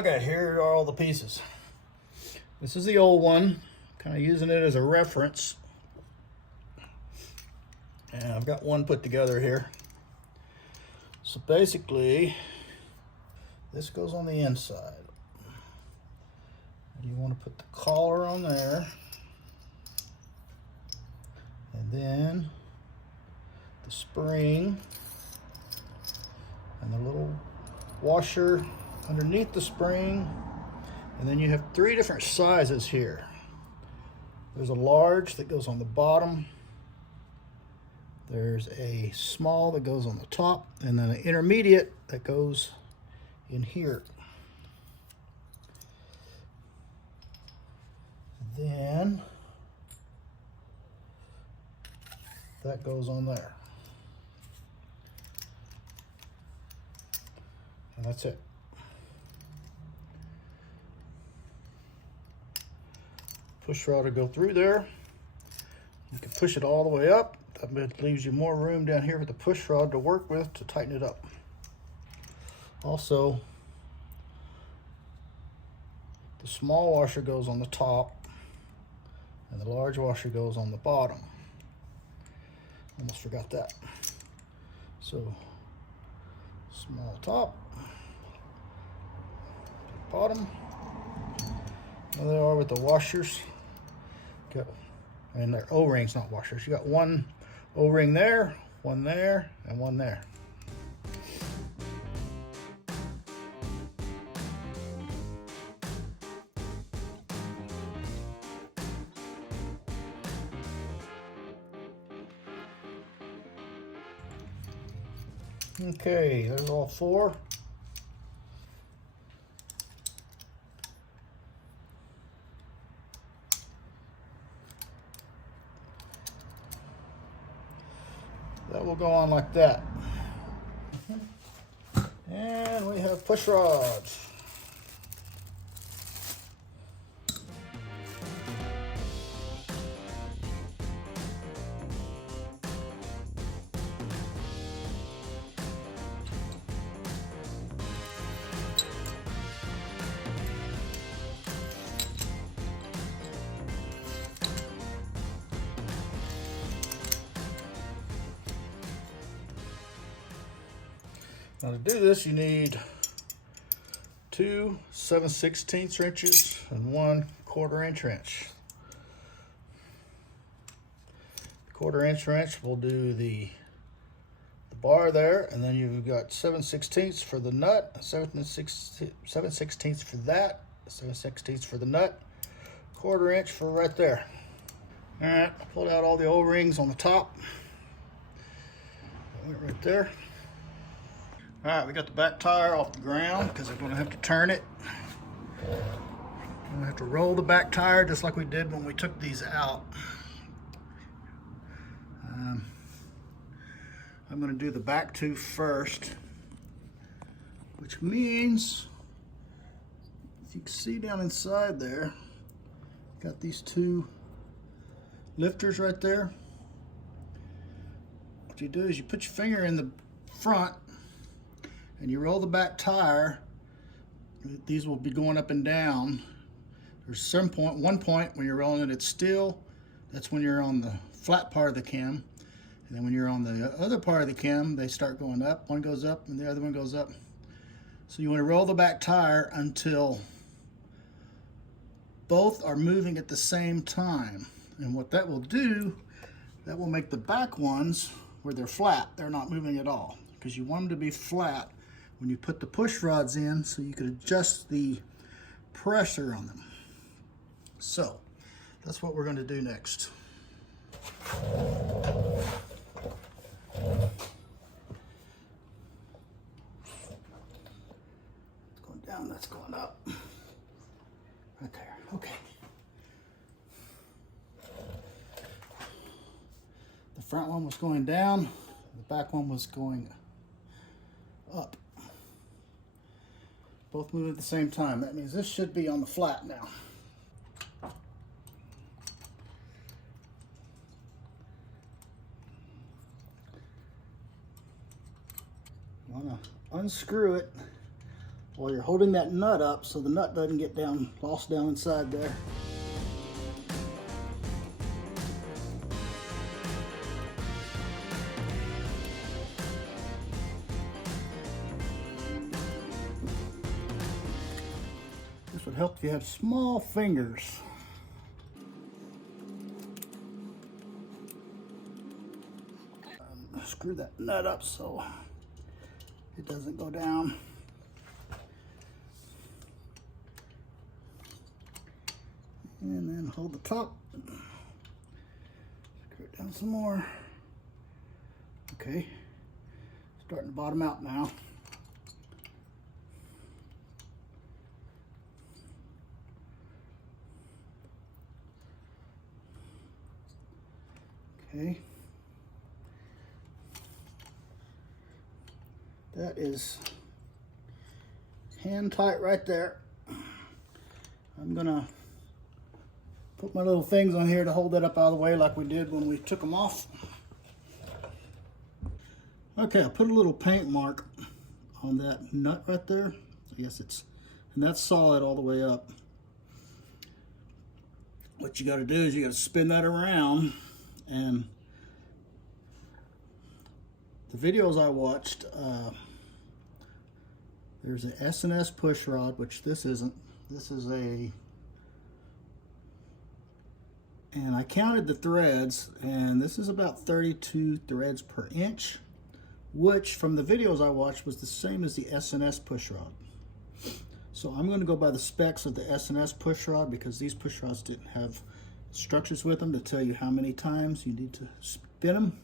Okay, here are all the pieces. This is the old one, kind of using it as a reference. And I've got one put together here. So basically, this goes on the inside. You want to put the collar on there. And then the spring and the little washer underneath the spring. And then you have three different sizes here. There's a large that goes on the bottom. There's a small that goes on the top, and then an intermediate that goes in here. Then that goes on there. And that's it. Push rod to go through there. You can push it all the way up. That leaves you more room down here for the push rod to work with to tighten it up. Also, the small washer goes on the top and the large washer goes on the bottom. Almost forgot that. So, small top, bottom. There they are with the washers. And they're O-rings, not washers. You got one O-ring there, and one there. Okay, there's all four. That will go on like that. And we have push rods. Now to do this, you need two 7/16 wrenches and 1 1/4-inch wrench. The 1/4-inch wrench will do the bar there, and then you've got 7/16 for the nut, 7/16 for that, 7/16 for the nut, 1/4-inch for right there. All right, I pulled out all the O-rings on the top. That went right there. All right, we got the back tire off the ground because I'm going to have to turn it. I'm going to have to roll the back tire just like we did when we took these out. I'm going to do the back two first, which means, if you can see down inside there, got these two lifters right there. What you do is you put your finger in the front and you roll the back tire. These will be going up and down. There's one point when you're rolling it, it's still. That's when you're on the flat part of the cam. And then when you're on the other part of the cam, they start going up. One goes up and the other one goes up. So you want to roll the back tire until both are moving at the same time. And what that will do, that will make the back ones, where they're flat, they're not moving at all. Because you want them to be flat when you put the push rods in, so you could adjust the pressure on them. So that's what we're going to do next. It's going down, that's going up. Right there, okay. The front one was going down, the back one was going up. Both move at the same time. That means this should be on the flat now. You want to unscrew it while you're holding that nut up so the nut doesn't get lost down inside there. This would help if you have small fingers. Screw that nut up so it doesn't go down. And then hold the top. Screw it down some more. Okay, starting to bottom out now. Okay. That is hand tight right there. I'm gonna put my little things on here to hold that up out of the way like we did when we took them off. Okay, I put a little paint mark on that nut right there. I guess and that's solid all the way up. What you gotta do is you gotta spin that around, and the videos I watched, there's an S&S push rod, which this isn't. This is and I counted the threads, and this is about 32 threads per inch, which from the videos I watched was the same as the S&S push rod. So I'm going to go by the specs of the S&S push rod, because these push rods didn't have structures with them to tell you how many times you need to spin them.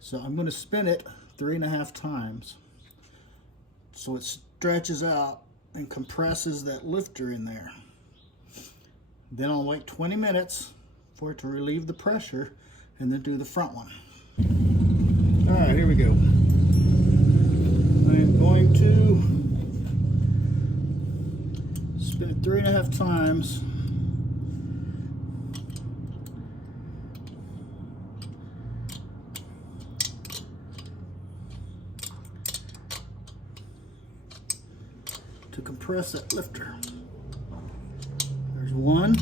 So I'm going to spin it 3.5 times so it stretches out and compresses that lifter in there. Then I'll wait 20 minutes for it to relieve the pressure, and then do the front one. All right, here we go. I'm going to spin it 3.5 times. To compress that lifter. There's one.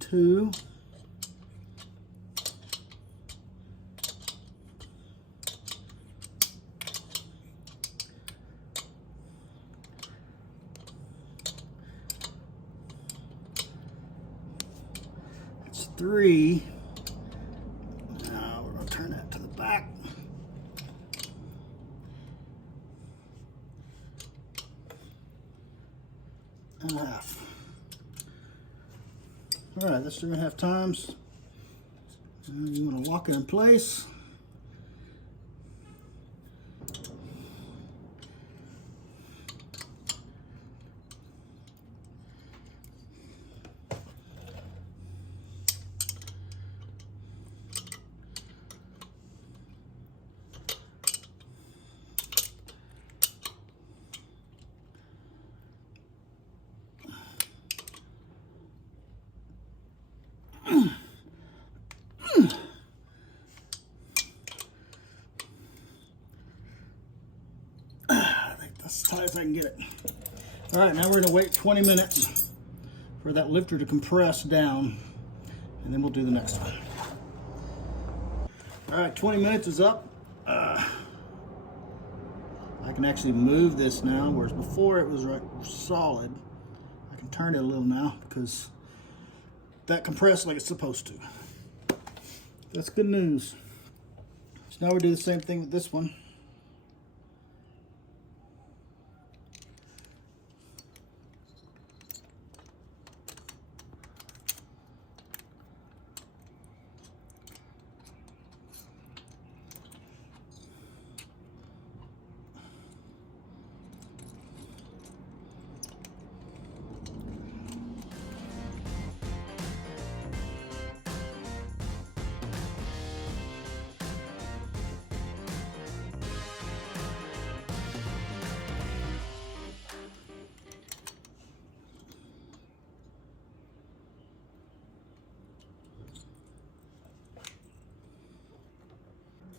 Two. That's 3. Now we're going to turn that to the back. And 1/2. All right, that's 3.5 times. And you want to lock it in place. That's as tight as I can get it. All right, now we're gonna wait 20 minutes for that lifter to compress down, and then we'll do the next one. All right, 20 minutes is up. I can actually move this now, whereas before it was right solid. I can turn it a little now because that compressed like it's supposed to. That's good news. So now we do the same thing with this one.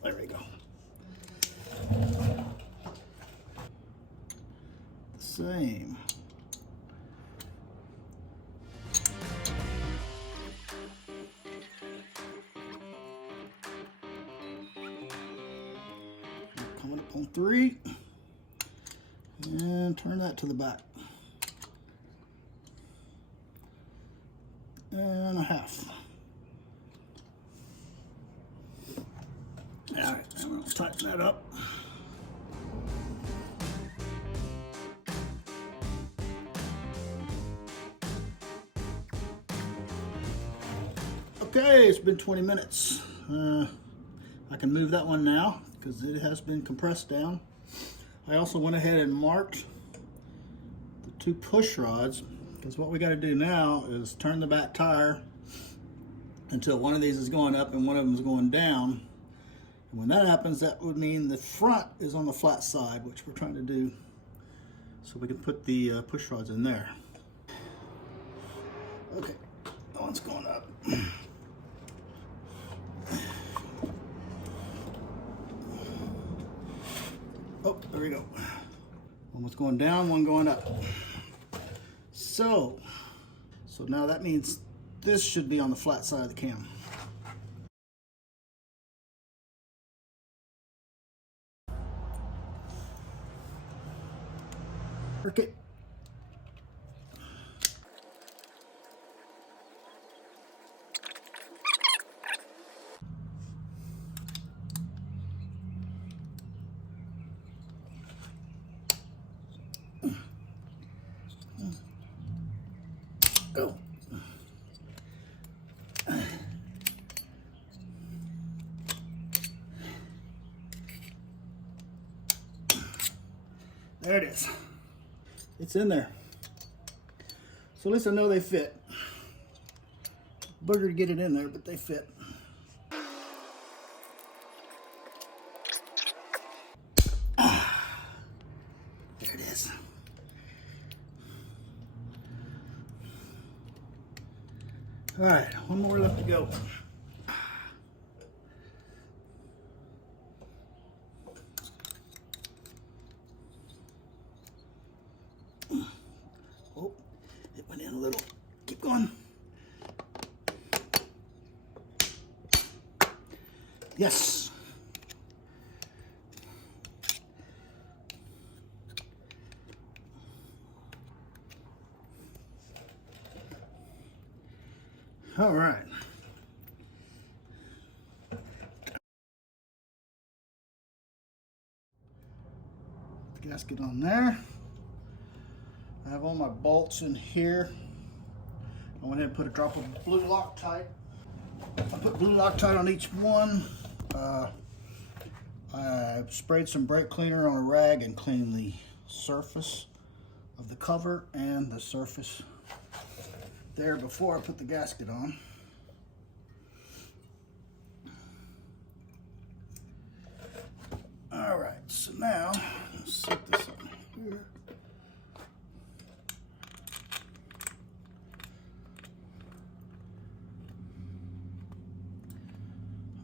There we go. Same. Coming up on 3. And turn that to the back. And a half. All right, I'm going to tighten that up. Okay, it's been 20 minutes. I can move that one now because it has been compressed down. I also went ahead and marked the 2 push rods, because what we got to do now is turn the back tire until one of these is going up and one of them is going down. And when that happens, that would mean the front is on the flat side, which we're trying to do, so we can put the push rods in there. Okay, that one's going up. Oh, there we go. One was going down, one going up. So now that means this should be on the flat side of the cam. Okay. Go. There it is. It's in there. So at least I know they fit. Bugger to get it in there, but they fit. There it is. All right, one more left to go. Oh, it went in a little. Keep going. Yes. All right. The gasket on there. I have all my bolts in here. I went ahead and put a drop of blue Loctite. I put blue Loctite on each one. I sprayed some brake cleaner on a rag and cleaned the surface of the cover and the surface there before I put the gasket on. All right, so now let's set this on here.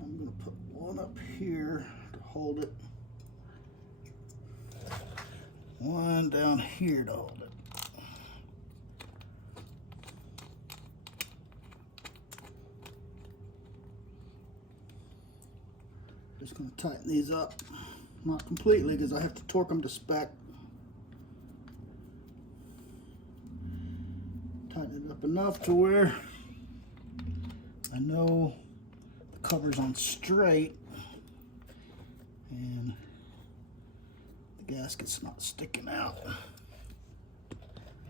I'm going to put one up here to hold it, one down here to hold it. Just going to tighten these up, not completely because I have to torque them to spec. Tighten it up enough to where I know the cover's on straight and the gasket's not sticking out.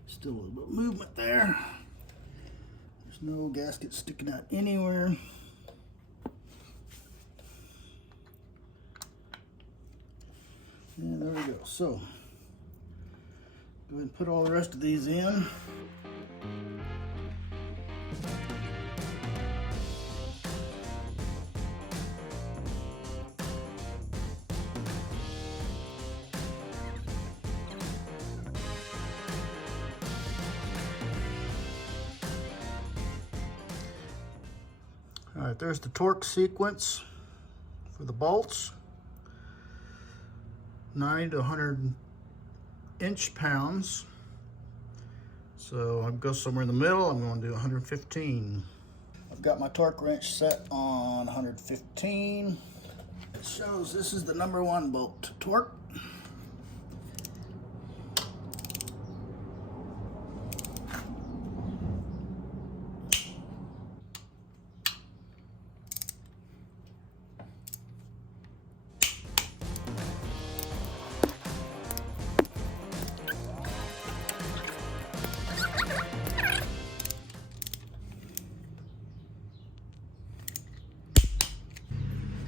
Still a little bit of movement there. There's no gasket sticking out anywhere. And there we go. So, go ahead and put all the rest of these in. All right, there's the torque sequence for the bolts. 90 to 100 inch-pounds. So I'll go somewhere in the middle. I'm going to do 115. I've got my torque wrench set on 115. It shows this is the #1 bolt to torque.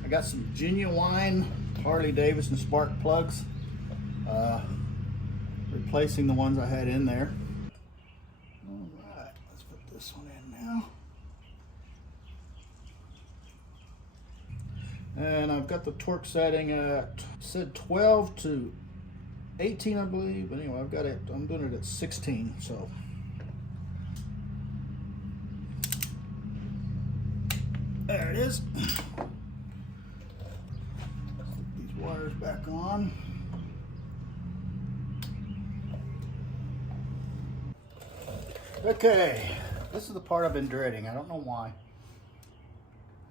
I got some genuine Harley Davidson spark plugs, replacing the ones I had in there. All right, let's put this one in now. And I've got the torque setting at, said 12 to 18, I believe, but anyway, I've got it, I'm doing it at 16, so. There it is. Wires back on. Okay, this is the part I've been dreading. I don't know why.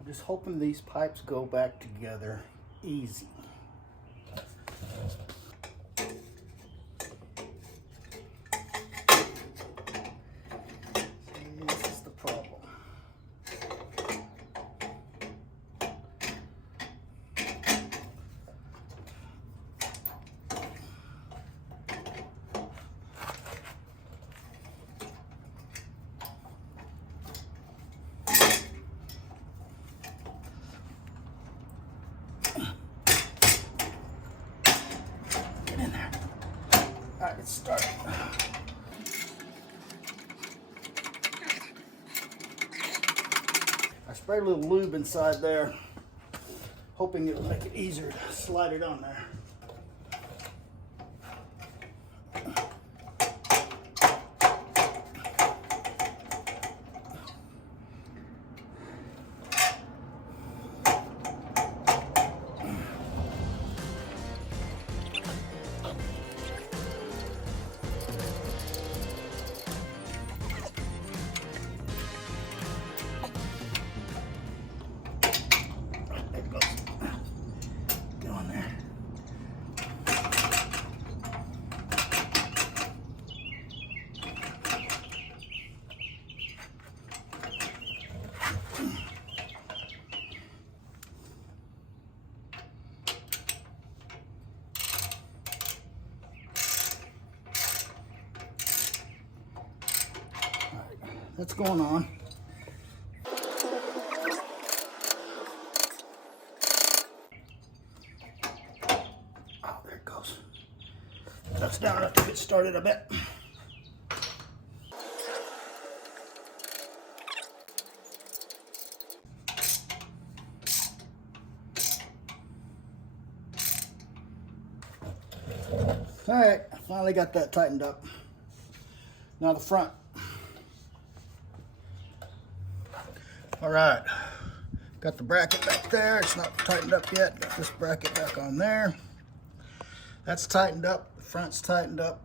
I'm just hoping these pipes go back together easy. This is the problem. Alright, let's start. I sprayed a little lube inside there, hoping it'll make it easier to slide it on there. That's going on. Oh, there it goes. That's down enough to get started a bit. All right, I finally got that tightened up. Now the front. All right, got the bracket back there. It's not tightened up yet. Got this bracket back on there. That's tightened up. The front's tightened up.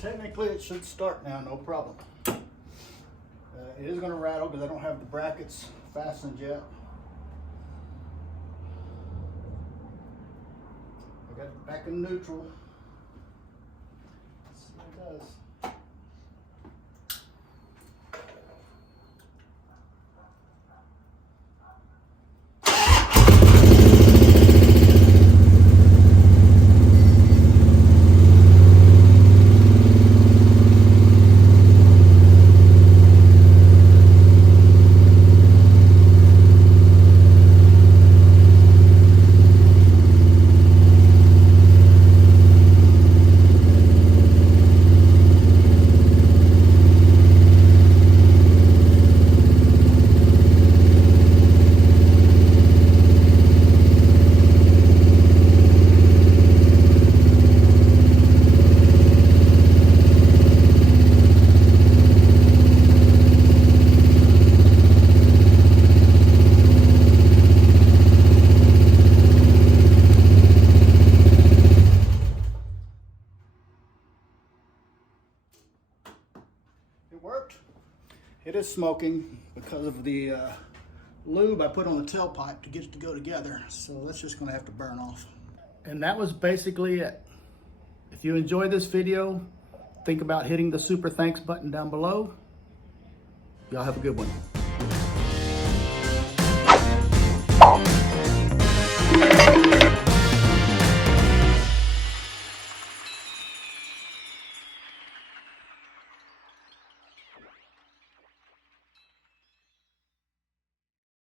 Technically it should start now, no problem. It is going to rattle because I don't have the brackets fastened yet. I got it back in neutral. Let's see what it does. it worked. It is smoking because of the lube I put on the tailpipe to get it to go together. So that's just gonna have to burn off. And that was basically it. If you enjoyed this video, think about hitting the super thanks button down below. Y'all have a good one.